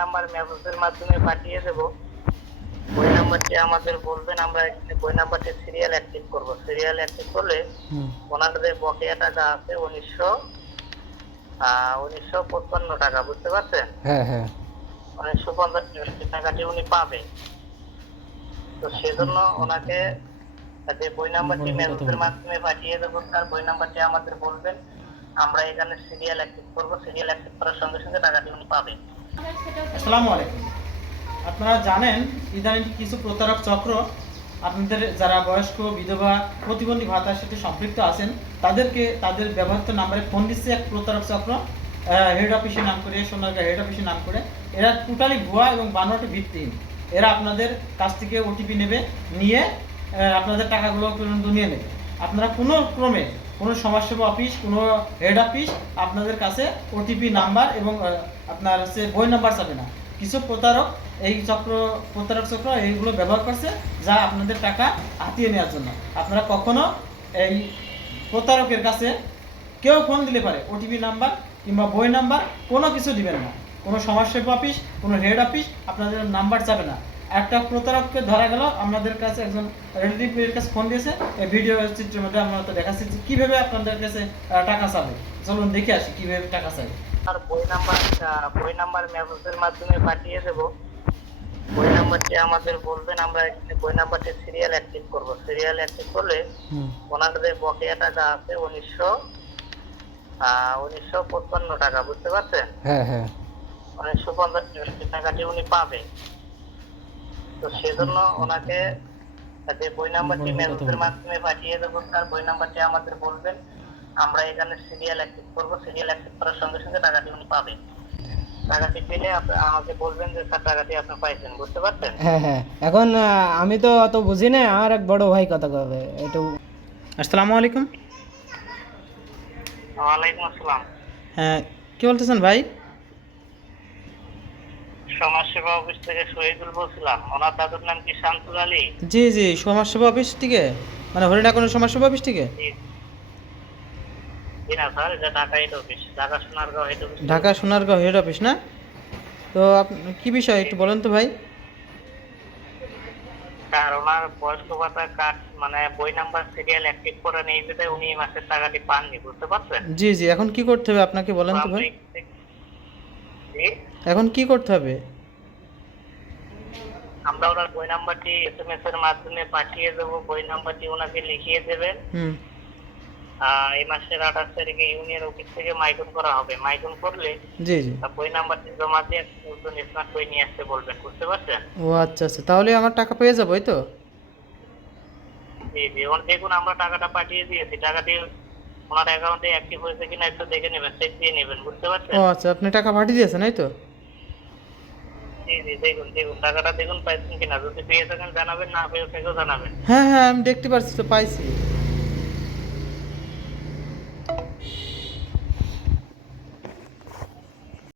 Number মেসেজের মাধ্যমে পাঠিয়ে দেব। বই নাম্বারটি আমাদের বলবেন, আমরা এখানে বই নাম্বারটি সিরিয়াল অ্যাক্টিভ করব। সিরিয়াল অ্যাক্টিভ করলে ওনাদের বকেয়া টাকা আছে 1955 টাকা, বুঝতে পারছেন? হ্যাঁ হ্যাঁ 1950 টাকাটি উনি পাবেন। তো সেজন্য ওনাকে যে বই নাম্বারটি মেসেজের মাধ্যমে পাঠিয়ে দেবো, তার বই নাম্বারটি আমাদের বলবেন, আমরা এখানে সিরিয়াল অ্যাক্টিভ করব। সিরিয়াল অ্যাক্টিভ করার সঙ্গে সঙ্গে টাকাটি উনি পাবেন। আসসালামু আলাইকুম। আপনারা জানেন ইদানিং কিছু প্রতারক চক্র আপনাদের যারা বয়স্ক, বিধবা, প্রতিবন্ধী ভাতার সাথে সম্পৃক্ত আছেন তাদেরকে তাদের ব্যবহৃত নাম্বারে ফোন দিচ্ছে এক প্রতারক চক্র, হেড অফিসে নাম করে, সোনারগাঁ হেড অফিসে নাম করে। এরা টোটালি ভুয়া এবং বানোয়াটে ভিত্তিহীন। এরা আপনাদের কাছ থেকে ওটিপি নেবে, নিয়ে আপনাদের টাকাগুলো পর্যন্ত নিয়ে নেবে। আপনারা কোনো ক্রমে কোনো সমাজসেবা অফিস, কোনো হেড অফিস আপনাদের কাছে ওটিপি নাম্বার এবং আপনার হচ্ছে বই নাম্বার চাবে না। কিছু প্রতারক প্রতারক চক্র এইগুলো ব্যবহার করছে যা আপনাদের টাকা হাতিয়ে নেওয়ার জন্য। আপনারা কখনো এই প্রতারকের কাছে কেউ ফোন দিলে পারে ওটিপি নাম্বার কিংবা বই নাম্বার কোনো কিছু দিবেন না। কোনো সমাজসেবা অফিস, কোনো হেড অফিস আপনাদের নাম্বার চাবে না। একটা প্রতারককে ধরা গেল, আমাদের কাছে একজন রিলেটিভের কাছে ফোন দিয়েছে, এই ভিডিও চিত্রের মধ্যে আমরা তো দেখাচ্ছি কীভাবে আপনাদের কাছে টাকা চাবে। চলুন দেখে আসি কীভাবে টাকা চাবে। আর বই নাম্বার মেসেজের মাধ্যমে পাঠিয়ে দেব। বই নাম্বারটি আমাদের বলবেন, আমরা এখানে বই নাম্বারটি সিরিয়াল অ্যাক্টিভ করব। সিরিয়াল অ্যাক্টিভ করলে ওনাদের বকেয়া টাকা আছে 1955 টাকা, বুঝতে পারছেন? হ্যাঁ হ্যাঁ 1950 টাকাটি উনি পাবেন। তো সেজন্য ওনাকে যে বই নাম্বারটি মেসেজের মাধ্যমে পাঠিয়ে দেবো, তার বই নাম্বারটি আমাদের বলবেন, আমরা এখানে সিরিয়াল অ্যাক্টিভ করব। সিরিয়াল অ্যাক্টিভ করার সঙ্গে সঙ্গে টাকাটি উনি পাবেন। টাকাটি পেলে আমাকে বলবেন যে স্যার টাকাটি আপনি পাইছেন, বুঝতে পারছেন? হ্যাঁ হ্যাঁ এখন আমি তো অত বুঝি না, আমার এক বড় ভাই কথা কবে একটু। আসসালামু আলাইকুম। ওয়ালাইকুম আসসালাম। হ্যাঁ, কী বলতেছেন ভাই? সমাজসেবা অফিস থেকে শহীদুল বলছিলাম। ওনার দাদুর নাম কি শামসুল আলী? জি জি, সমাজসেবা অফিস থেকে, মানে হরিণাকুণ্ডু সমাজসেবা অফিস থেকে। জি না স্যার, এটা Dhaka head office, Dhaka Sonargaon head office. Dhaka Sonargaon head office না? তো কী বিষয় একটু বলেন তো ভাই। স্যার ওনার বয়স্ক ভাতা কার্ড মানে বই নাম্বার সিরিয়াল অ্যাক্টিভ করে নেই বিধায় উনি এই মাসের টাকাটি পাননি, বুঝতে পারছেন? জি জি, এখন কি করতে হবে আপনাকে বলেন তো ভাই। জি, এখন কি করতে হবে? আমরা ওনার বই নাম্বারটি এসএমএস এর মাধ্যমে পাঠিয়ে দেবো। বই নাম্বারটি ওনাকে লিখিয়ে দেবেন। এই মাসের 28 তারিখে ইউনিয়ন অফিস থেকে মাইগ্রেন করা হবে। মাইগ্রেন করলে জি জি, বই নাম্বারটি জমা দিয়ে নতুন স্মার্ট বই নিয়ে আসতে বলবেন, বুঝতে পারছেন? ও আচ্ছা আচ্ছা, তাহলে আমার টাকা পেয়ে যাবো, এই তো? জি জি, দেখুন আমরা টাকাটা পাঠিয়ে দিয়েছি। টাকাটি ওনার অ্যাকাউন্টে অ্যাক্টিভ হয়েছে কিনা একটু দেখে নেবেন, চেক দিয়ে নেবেন, বুঝতে পারছেন? ও আচ্ছা, আপনি টাকা পাঠিয়ে দিয়েছেন এই তো? জি জি, দেখুন দেখুন টাকাটা দেখুন পাইছেন কিনা। যদি পেয়ে থাকেন জানাবেন, না পেয়ে থাকেও জানাবেন। হ্যাঁ হ্যাঁ, আমি দেখতে পাচ্ছি তো, পাইছি।